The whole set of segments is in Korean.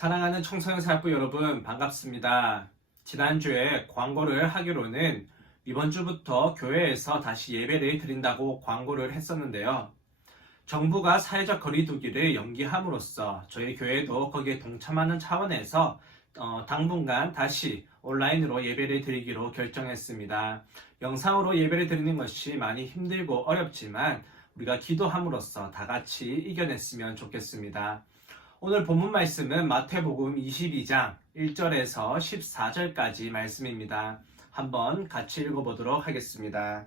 사랑하는 청소년 사부 여러분 반갑습니다. 지난주에 광고를 하기로는 이번 주부터 교회에서 다시 예배를 드린다고 광고를 했었는데요. 정부가 사회적 거리두기를 연기함으로써 저희 교회도 거기에 동참하는 차원에서 당분간 다시 온라인으로 예배를 드리기로 결정했습니다. 영상으로 예배를 드리는 것이 많이 힘들고 어렵지만 우리가 기도함으로써 다 같이 이겨냈으면 좋겠습니다. 오늘 본문 말씀은 마태복음 22장 1절에서 14절까지 말씀입니다. 한번 같이 읽어보도록 하겠습니다.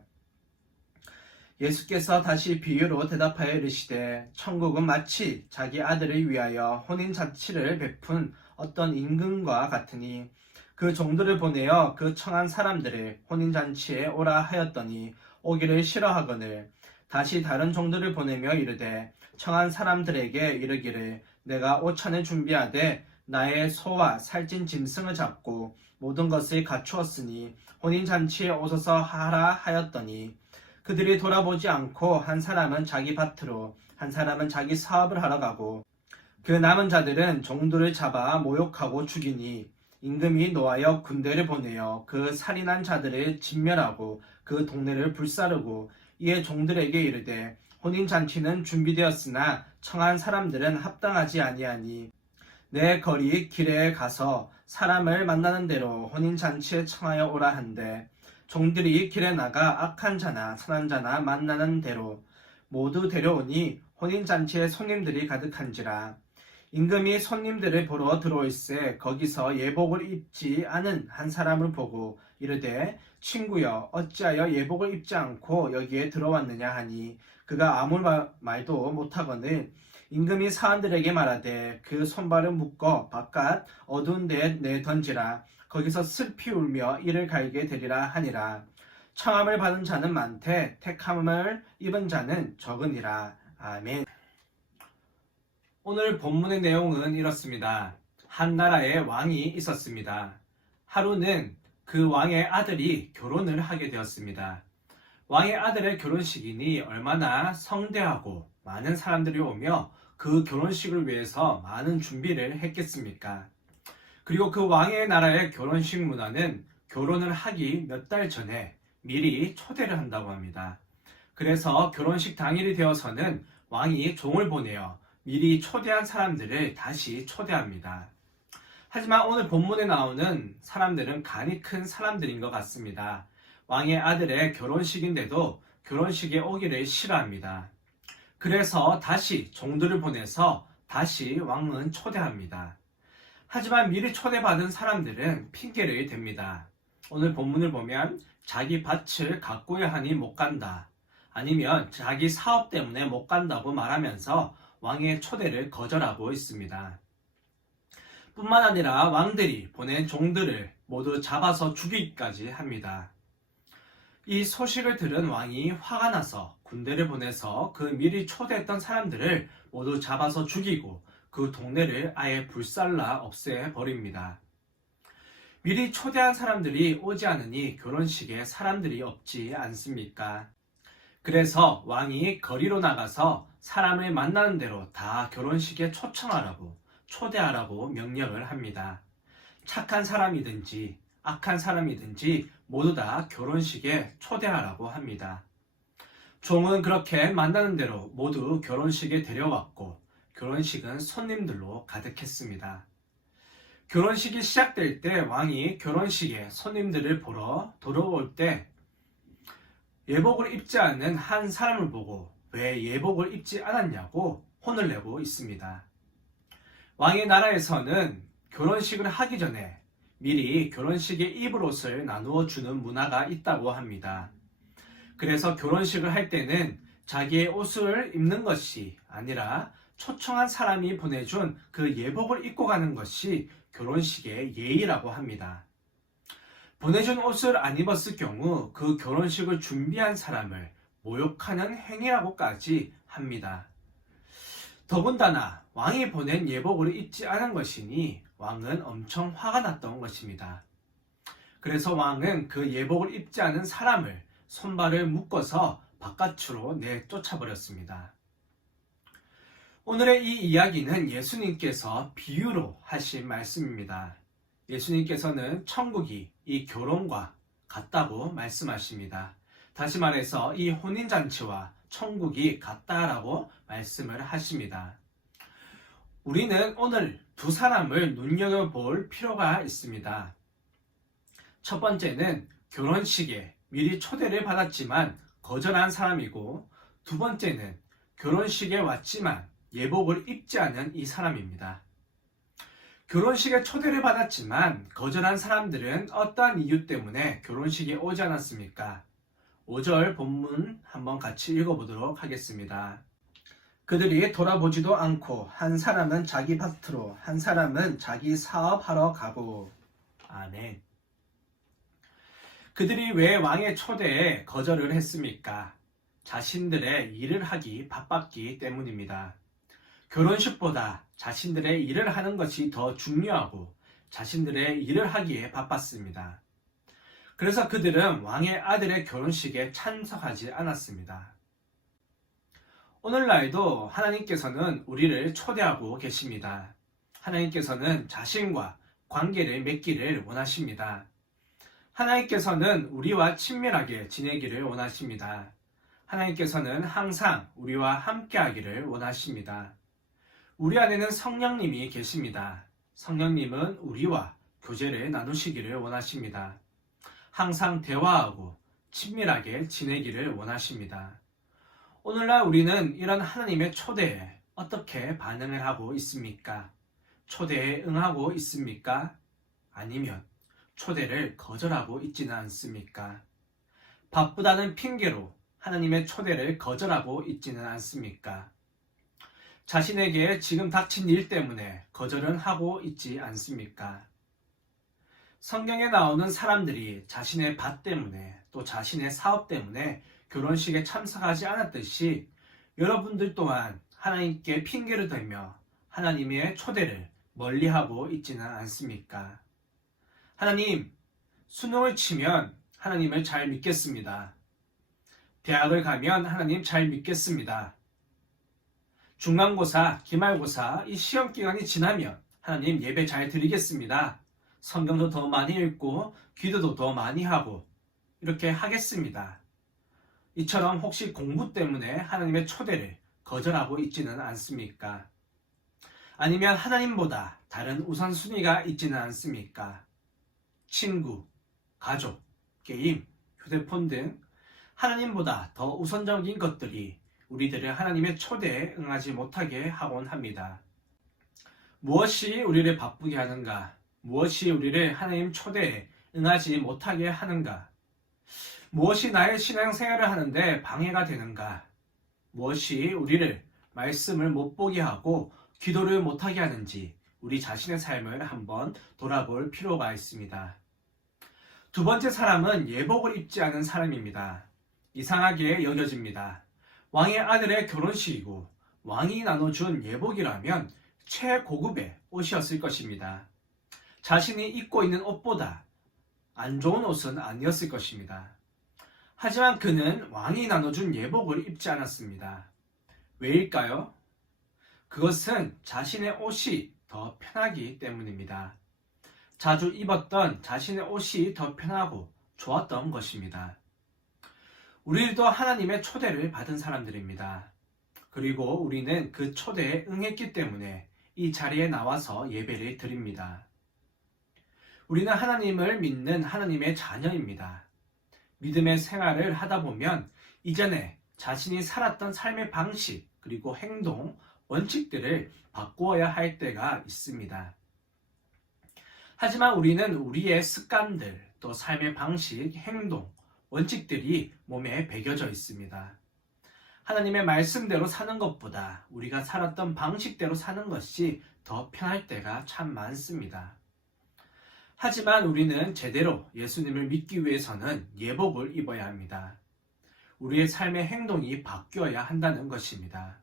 예수께서 다시 비유로 대답하여 이르시되 천국은 마치 자기 아들을 위하여 혼인잔치를 베푼 어떤 임금과 같으니 그 종들을 보내어 그 청한 사람들을 혼인잔치에 오라 하였더니 오기를 싫어하거늘 다시 다른 종들을 보내며 이르되 청한 사람들에게 이르기를 내가 오찬을 준비하되 나의 소와 살찐 짐승을 잡고 모든 것을 갖추었으니 혼인잔치에 오소서 하라 하였더니 그들이 돌아보지 않고 한 사람은 자기 밭으로 한 사람은 자기 사업을 하러 가고 그 남은 자들은 종들을 잡아 모욕하고 죽이니 임금이 노하여 군대를 보내어 그 살인한 자들을 진멸하고 그 동네를 불사르고 이에 종들에게 이르되 혼인잔치는 준비되었으나 청한 사람들은 합당하지 아니하니 내 거리 길에 가서 사람을 만나는 대로 혼인잔치에 청하여 오라 한대 종들이 길에 나가 악한 자나 선한 자나 만나는 대로 모두 데려오니 혼인잔치에 손님들이 가득한지라 임금이 손님들을 보러 들어올세 거기서 예복을 입지 않은 한 사람을 보고 이르되 친구여 어찌하여 예복을 입지 않고 여기에 들어왔느냐 하니 그가 아무 말도 못하거늘 임금이 사람들에게 말하되 그 손발을 묶어 바깥 어두운 데에 내던지라 거기서 슬피 울며 이를 갈게 되리라 하니라. 청함을 받은 자는 많되 택함을 입은 자는 적으니라. 아멘. 오늘 본문의 내용은 이렇습니다. 한 나라에 왕이 있었습니다. 하루는 그 왕의 아들이 결혼을 하게 되었습니다. 왕의 아들의 결혼식이니 얼마나 성대하고 많은 사람들이 오며 그 결혼식을 위해서 많은 준비를 했겠습니까? 그리고 그 왕의 나라의 결혼식 문화는 결혼을 하기 몇 달 전에 미리 초대를 한다고 합니다. 그래서 결혼식 당일이 되어서는 왕이 종을 보내어 미리 초대한 사람들을 다시 초대합니다. 하지만 오늘 본문에 나오는 사람들은 간이 큰 사람들인 것 같습니다. 왕의 아들의 결혼식인데도 결혼식에 오기를 싫어합니다. 그래서 다시 종들을 보내서 다시 왕은 초대합니다. 하지만 미리 초대받은 사람들은 핑계를 댑니다. 오늘 본문을 보면 자기 밭을 가꾸야 하니 못 간다. 아니면 자기 사업 때문에 못 간다고 말하면서 왕의 초대를 거절하고 있습니다. 뿐만 아니라 왕들이 보낸 종들을 모두 잡아서 죽이기까지 합니다. 이 소식을 들은 왕이 화가 나서 군대를 보내서 그 미리 초대했던 사람들을 모두 잡아서 죽이고 그 동네를 아예 불살라 없애버립니다. 미리 초대한 사람들이 오지 않으니 결혼식에 사람들이 없지 않습니까? 그래서 왕이 거리로 나가서 사람을 만나는 대로 다 결혼식에 초청하라고 초대하라고 명령을 합니다. 착한 사람이든지 악한 사람이든지 모두 다 결혼식에 초대하라고 합니다. 종은 그렇게 만나는 대로 모두 결혼식에 데려왔고 결혼식은 손님들로 가득했습니다. 결혼식이 시작될 때 왕이 결혼식에 손님들을 보러 돌아올 때 예복을 입지 않은 한 사람을 보고 왜 예복을 입지 않았냐고 혼을 내고 있습니다. 왕의 나라에서는 결혼식을 하기 전에 미리 결혼식에 입을 옷을 나누어 주는 문화가 있다고 합니다. 그래서 결혼식을 할 때는 자기의 옷을 입는 것이 아니라 초청한 사람이 보내준 그 예복을 입고 가는 것이 결혼식의 예의라고 합니다. 보내준 옷을 안 입었을 경우 그 결혼식을 준비한 사람을 모욕하는 행위라고까지 합니다. 더군다나 왕이 보낸 예복을 입지 않은 것이니 왕은 엄청 화가 났던 것입니다. 그래서 왕은 그 예복을 입지 않은 사람을 손발을 묶어서 바깥으로 내쫓아버렸습니다. 오늘의 이 이야기는 예수님께서 비유로 하신 말씀입니다. 예수님께서는 천국이 이 결혼과 같다고 말씀하십니다. 다시 말해서 이 혼인잔치와 천국이 같다라고 말씀을 하십니다. 우리는 오늘 두 사람을 눈여겨볼 필요가 있습니다. 첫 번째는 결혼식에 미리 초대를 받았지만 거절한 사람이고, 두 번째는 결혼식에 왔지만 예복을 입지 않은 이 사람입니다. 결혼식에 초대를 받았지만 거절한 사람들은 어떠한 이유 때문에 결혼식에 오지 않았습니까? 5절 본문 한번 같이 읽어보도록 하겠습니다. 그들이 돌아보지도 않고 한 사람은 자기 밭으로 한 사람은 자기 사업하러 가고. 아멘. 그들이 왜 왕의 초대에 거절을 했습니까? 자신들의 일을 하기 바빴기 때문입니다. 결혼식보다 자신들의 일을 하는 것이 더 중요하고 자신들의 일을 하기에 바빴습니다. 그래서 그들은 왕의 아들의 결혼식에 참석하지 않았습니다. 오늘날도 하나님께서는 우리를 초대하고 계십니다. 하나님께서는 자신과 관계를 맺기를 원하십니다. 하나님께서는 우리와 친밀하게 지내기를 원하십니다. 하나님께서는 항상 우리와 함께하기를 원하십니다. 우리 안에는 성령님이 계십니다. 성령님은 우리와 교제를 나누시기를 원하십니다. 항상 대화하고 친밀하게 지내기를 원하십니다. 오늘날 우리는 이런 하나님의 초대에 어떻게 반응을 하고 있습니까? 초대에 응하고 있습니까? 아니면 초대를 거절하고 있지는 않습니까? 바쁘다는 핑계로 하나님의 초대를 거절하고 있지는 않습니까? 자신에게 지금 닥친 일 때문에 거절은 하고 있지 않습니까? 성경에 나오는 사람들이 자신의 밭 때문에 또 자신의 사업 때문에 결혼식에 참석하지 않았듯이 여러분들 또한 하나님께 핑계를 대며 하나님의 초대를 멀리하고 있지는 않습니까? 하나님, 수능을 치면 하나님을 잘 믿겠습니다. 대학을 가면 하나님 잘 믿겠습니다. 중간고사, 기말고사 이 시험 기간이 지나면 하나님 예배 잘 드리겠습니다. 성경도 더 많이 읽고 기도도 더 많이 하고 이렇게 하겠습니다. 이처럼 혹시 공부 때문에 하나님의 초대를 거절하고 있지는 않습니까? 아니면 하나님보다 다른 우선순위가 있지는 않습니까? 친구, 가족, 게임, 휴대폰 등 하나님보다 더 우선적인 것들이 우리들을 하나님의 초대에 응하지 못하게 하곤 합니다. 무엇이 우리를 바쁘게 하는가? 무엇이 우리를 하나님 초대에 응하지 못하게 하는가? 무엇이 나의 신앙생활을 하는데 방해가 되는가? 무엇이 우리를 말씀을 못 보게 하고 기도를 못하게 하는지 우리 자신의 삶을 한번 돌아볼 필요가 있습니다. 두 번째 사람은 예복을 입지 않은 사람입니다. 이상하게 여겨집니다. 왕의 아들의 결혼식이고 왕이 나눠준 예복이라면 최고급의 옷이었을 것입니다. 자신이 입고 있는 옷보다 안 좋은 옷은 아니었을 것입니다. 하지만 그는 왕이 나눠준 예복을 입지 않았습니다. 왜일까요? 그것은 자신의 옷이 더 편하기 때문입니다. 자주 입었던 자신의 옷이 더 편하고 좋았던 것입니다. 우리도 하나님의 초대를 받은 사람들입니다. 그리고 우리는 그 초대에 응했기 때문에 이 자리에 나와서 예배를 드립니다. 우리는 하나님을 믿는 하나님의 자녀입니다. 믿음의 생활을 하다 보면 이전에 자신이 살았던 삶의 방식 그리고 행동, 원칙들을 바꾸어야 할 때가 있습니다. 하지만 우리는 우리의 습관들, 또 삶의 방식, 행동, 원칙들이 몸에 배겨져 있습니다. 하나님의 말씀대로 사는 것보다 우리가 살았던 방식대로 사는 것이 더 편할 때가 참 많습니다. 하지만 우리는 제대로 예수님을 믿기 위해서는 예복을 입어야 합니다. 우리의 삶의 행동이 바뀌어야 한다는 것입니다.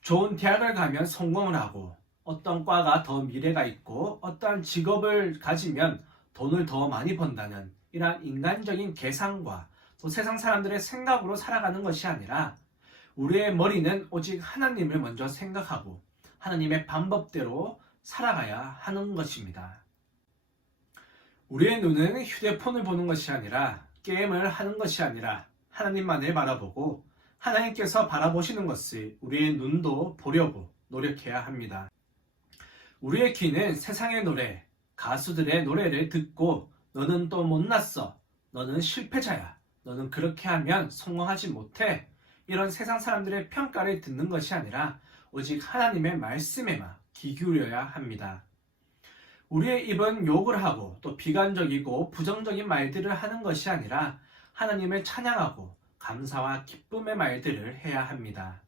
좋은 대학을 가면 성공을 하고 어떤 과가 더 미래가 있고 어떠한 직업을 가지면 돈을 더 많이 번다는 이러한 인간적인 계산과 또 세상 사람들의 생각으로 살아가는 것이 아니라 우리의 머리는 오직 하나님을 먼저 생각하고 하나님의 방법대로 살아가야 하는 것입니다. 우리의 눈은 휴대폰을 보는 것이 아니라 게임을 하는 것이 아니라 하나님만을 바라보고 하나님께서 바라보시는 것을 우리의 눈도 보려고 노력해야 합니다. 우리의 귀는 세상의 노래, 가수들의 노래를 듣고 너는 또 못났어, 너는 실패자야, 너는 그렇게 하면 성공하지 못해, 이런 세상 사람들의 평가를 듣는 것이 아니라 오직 하나님의 말씀에만 귀 기울여야 합니다. 우리의 입은 욕을 하고 또 비관적이고 부정적인 말들을 하는 것이 아니라 하나님을 찬양하고 감사와 기쁨의 말들을 해야 합니다.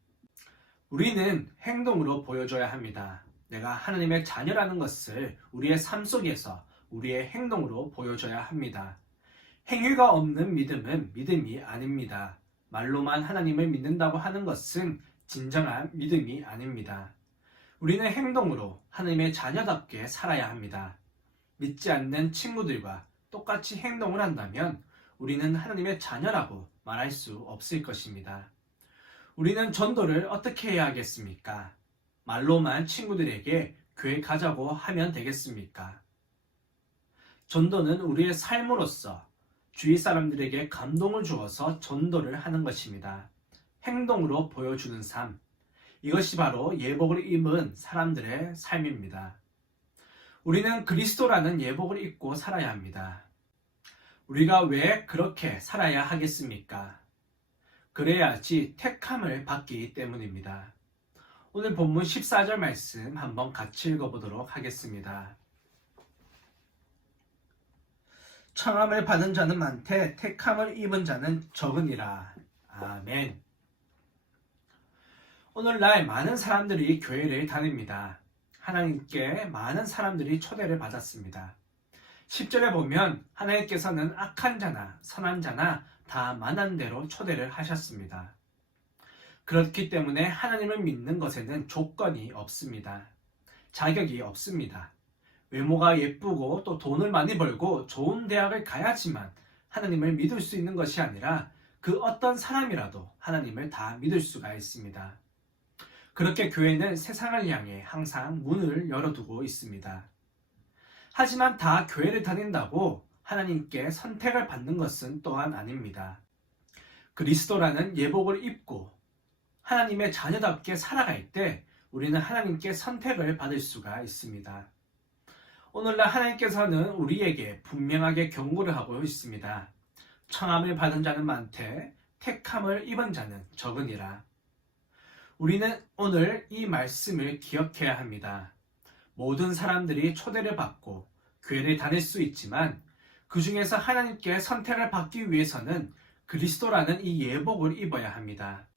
우리는 행동으로 보여줘야 합니다. 내가 하나님의 자녀라는 것을 우리의 삶 속에서 우리의 행동으로 보여줘야 합니다. 행위가 없는 믿음은 믿음이 아닙니다. 말로만 하나님을 믿는다고 하는 것은 진정한 믿음이 아닙니다. 우리는 행동으로 하나님의 자녀답게 살아야 합니다. 믿지 않는 친구들과 똑같이 행동을 한다면 우리는 하나님의 자녀라고 말할 수 없을 것입니다. 우리는 전도를 어떻게 해야 하겠습니까? 말로만 친구들에게 교회 가자고 하면 되겠습니까? 전도는 우리의 삶으로서 주위 사람들에게 감동을 주어서 전도를 하는 것입니다. 행동으로 보여주는 삶. 이것이 바로 예복을 입은 사람들의 삶입니다. 우리는 그리스도라는 예복을 입고 살아야 합니다. 우리가 왜 그렇게 살아야 하겠습니까? 그래야지 택함을 받기 때문입니다. 오늘 본문 14절 말씀 한번 같이 읽어보도록 하겠습니다. 청함을 받은 자는 많되 택함을 입은 자는 적으니라. 아멘. 오늘날 많은 사람들이 교회를 다닙니다. 하나님께 많은 사람들이 초대를 받았습니다. 10절에 보면 하나님께서는 악한 자나 선한 자나 다 만한 대로 초대를 하셨습니다. 그렇기 때문에 하나님을 믿는 것에는 조건이 없습니다. 자격이 없습니다. 외모가 예쁘고 또 돈을 많이 벌고 좋은 대학을 가야지만 하나님을 믿을 수 있는 것이 아니라 그 어떤 사람이라도 하나님을 다 믿을 수가 있습니다. 그렇게 교회는 세상을 향해 항상 문을 열어두고 있습니다. 하지만 다 교회를 다닌다고 하나님께 선택을 받는 것은 또한 아닙니다. 그리스도라는 예복을 입고 하나님의 자녀답게 살아갈 때 우리는 하나님께 선택을 받을 수가 있습니다. 오늘날 하나님께서는 우리에게 분명하게 경고를 하고 있습니다. 청함을 받은 자는 많되 택함을 입은 자는 적으니라. 우리는 오늘 이 말씀을 기억해야 합니다. 모든 사람들이 초대를 받고 교회를 다닐 수 있지만 그 중에서 하나님께 선택을 받기 위해서는 그리스도라는 이 예복을 입어야 합니다.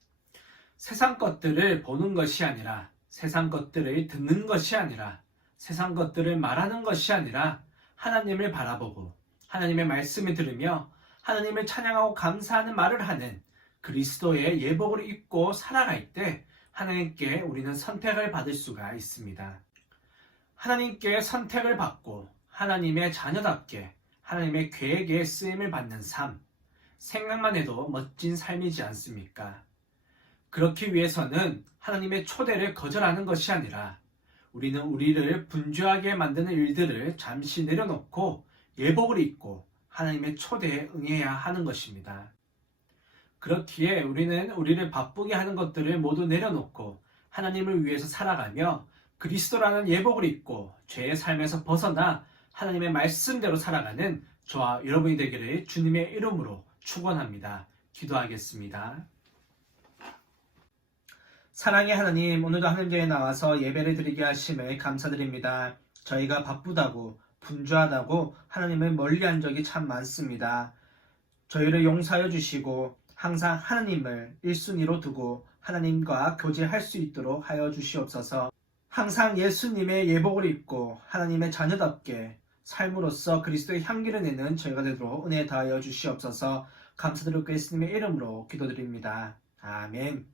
세상 것들을 보는 것이 아니라 세상 것들을 듣는 것이 아니라 세상 것들을 말하는 것이 아니라 하나님을 바라보고 하나님의 말씀을 들으며 하나님을 찬양하고 감사하는 말을 하는 그리스도의 예복을 입고 살아갈 때 하나님께 우리는 선택을 받을 수가 있습니다. 하나님께 선택을 받고 하나님의 자녀답게 하나님의 계획에 쓰임을 받는 삶, 생각만 해도 멋진 삶이지 않습니까? 그렇기 위해서는 하나님의 초대를 거절하는 것이 아니라 우리는 우리를 분주하게 만드는 일들을 잠시 내려놓고 예복을 입고 하나님의 초대에 응해야 하는 것입니다. 그렇기에 우리는 우리를 바쁘게 하는 것들을 모두 내려놓고 하나님을 위해서 살아가며 그리스도라는 예복을 입고 죄의 삶에서 벗어나 하나님의 말씀대로 살아가는 저와 여러분이 되기를 주님의 이름으로 축원합니다. 기도하겠습니다. 사랑의 하나님, 오늘도 하늘교회에 나와서 예배를 드리게 하심을 감사드립니다. 저희가 바쁘다고 분주하다고 하나님을 멀리한 적이 참 많습니다. 저희를 용서하여 주시고 항상 하나님을 1순위로 두고 하나님과 교제할 수 있도록 하여 주시옵소서. 항상 예수님의 예복을 입고 하나님의 자녀답게 삶으로써 그리스도의 향기를 내는 저희가 되도록 은혜 다하여 주시옵소서. 감사드리고 예수님의 이름으로 기도드립니다. 아멘.